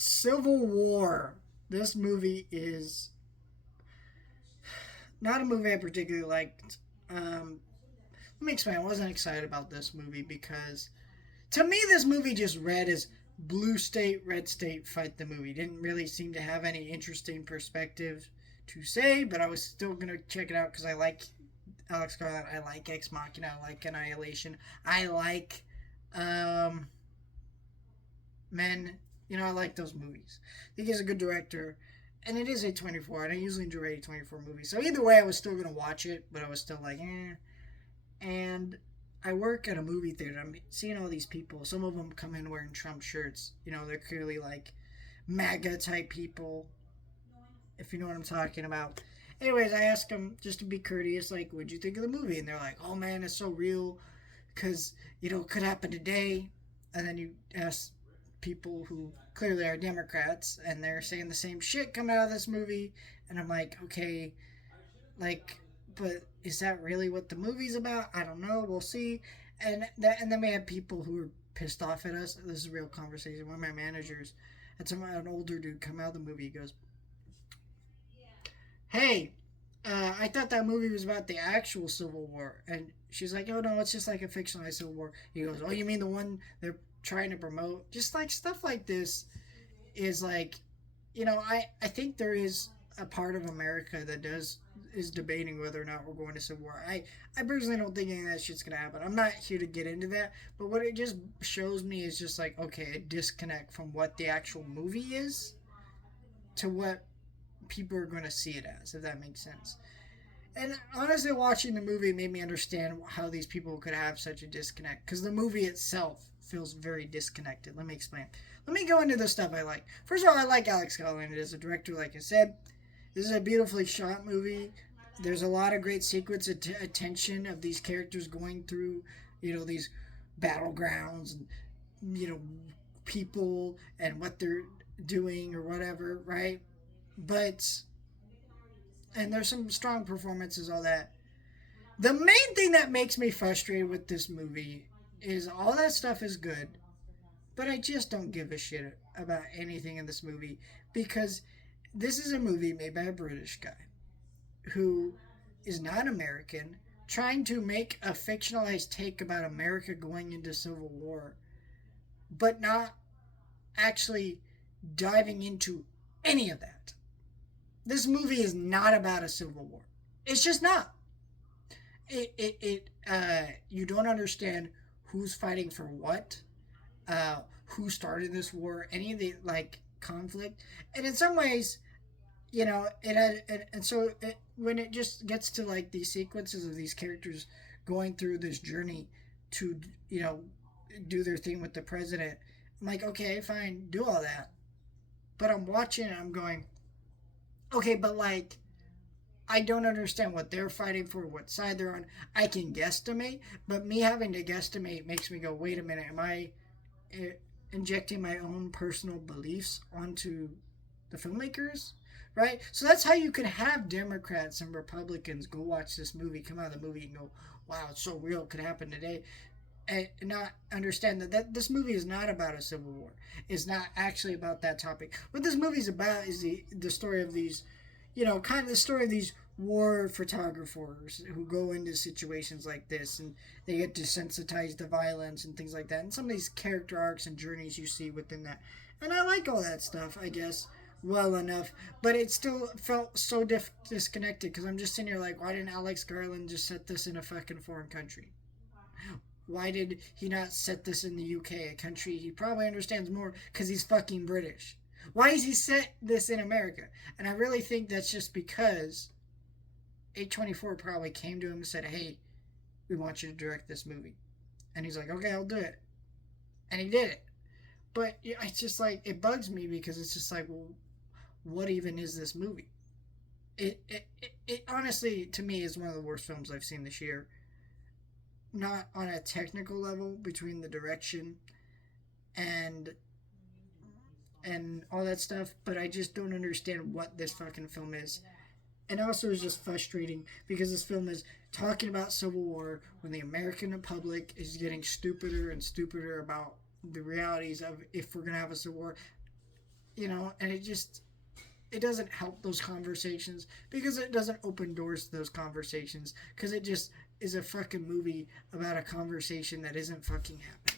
Civil War. This movie is not a movie I particularly liked. Let me explain. I wasn't excited about this movie because to me, this movie just read as blue state, red state fight the movie. Didn't really seem to have any interesting perspective to say, but I was still gonna check it out because I like Alex Garland. I like Ex Machina. I like Annihilation. I like um, Men. I like those movies. I think he's a good director. And it is A24, and I usually enjoy A24 movies. So either way, I was still going to watch it, but I was still like, eh. And I work at a movie theater. I'm seeing all these people. Some of them come in wearing Trump shirts. They're clearly like MAGA type people, if you know what I'm talking about. Anyways, I asked them just to be courteous, like, what'd you think of the movie? And they're like, oh man, it's so real because, it could happen today. And then you ask people who clearly are Democrats and they're saying the same shit coming out of this movie. And I'm like, okay, like, but is that really what the movie's about? I don't know. We'll see. And then we have people who are pissed off at us. This is a real conversation. One of my managers had an older dude come out of the movie. He goes, "Hey, I thought that movie was about the actual Civil War." And she's like, "Oh no, it's just like a fictionalized Civil War." He goes, "Oh, you mean the one they're trying to promote?" Just like stuff like this is like, I think there is a part of America that is debating whether or not we're going to civil war. I personally don't think any of that shit's gonna happen. I'm not here to get into that, but what it just shows me is just like, okay, a disconnect from what the actual movie is to what people are going to see it as, if that makes sense. And honestly, watching the movie made me understand how these people could have such a disconnect, because the movie itself feels very disconnected. Let me explain. Let me go into the stuff I like. First of all, I like Alex Garland as a director, like I said. This is a beautifully shot movie. There's a lot of great sequence attention of these characters going through, these battlegrounds and, people and what they're doing or whatever, right? But, and there's some strong performances, all that. The main thing that makes me frustrated with this movie is all that stuff is good, but I just don't give a shit about anything in this movie because this is a movie made by a British guy who is not American, trying to make a fictionalized take about America going into Civil War, but not actually diving into any of that. This movie is not about a Civil War. It's just not. You don't understand who's fighting for what, who started this war, any of the like conflict, and in some ways, it had, and so when it just gets to like these sequences of these characters going through this journey to do their thing with the president, I'm like, okay, fine, do all that, but I'm watching and I'm going, okay, but like I don't understand what they're fighting for, what side they're on. I can guesstimate, but me having to guesstimate makes me go, wait a minute, am I uh, injecting my own personal beliefs onto the filmmakers? Right? So that's how you could have Democrats and Republicans go watch this movie, come out of the movie and go, wow, it's so real, it could happen today. And not understand that this movie is not about a civil war. It's not actually about that topic. What this movie is about is the story of these, kind of the story of these war photographers who go into situations like this and they get desensitized to violence and things like that. And some of these character arcs and journeys you see within that. And I like all that stuff, I guess, well enough. But it still felt so disconnected because I'm just sitting here like, why didn't Alex Garland just set this in a fucking foreign country? Why did he not set this in the UK, a country he probably understands more because he's fucking British? Why is he set this in America? And I really think that's just because A24 probably came to him and said, hey, we want you to direct this movie. And he's like, okay, I'll do it. And he did it. But it's just like, it bugs me because it's just like, well, what even is this movie? It honestly, to me, is one of the worst films I've seen this year. Not on a technical level between the direction and all that stuff, but I just don't understand what this fucking film is. And also it's just frustrating because this film is talking about Civil War when the American public is getting stupider and stupider about the realities of if we're gonna have a Civil War. and it doesn't help those conversations because it doesn't open doors to those conversations because it just is a fucking movie about a conversation that isn't fucking happening.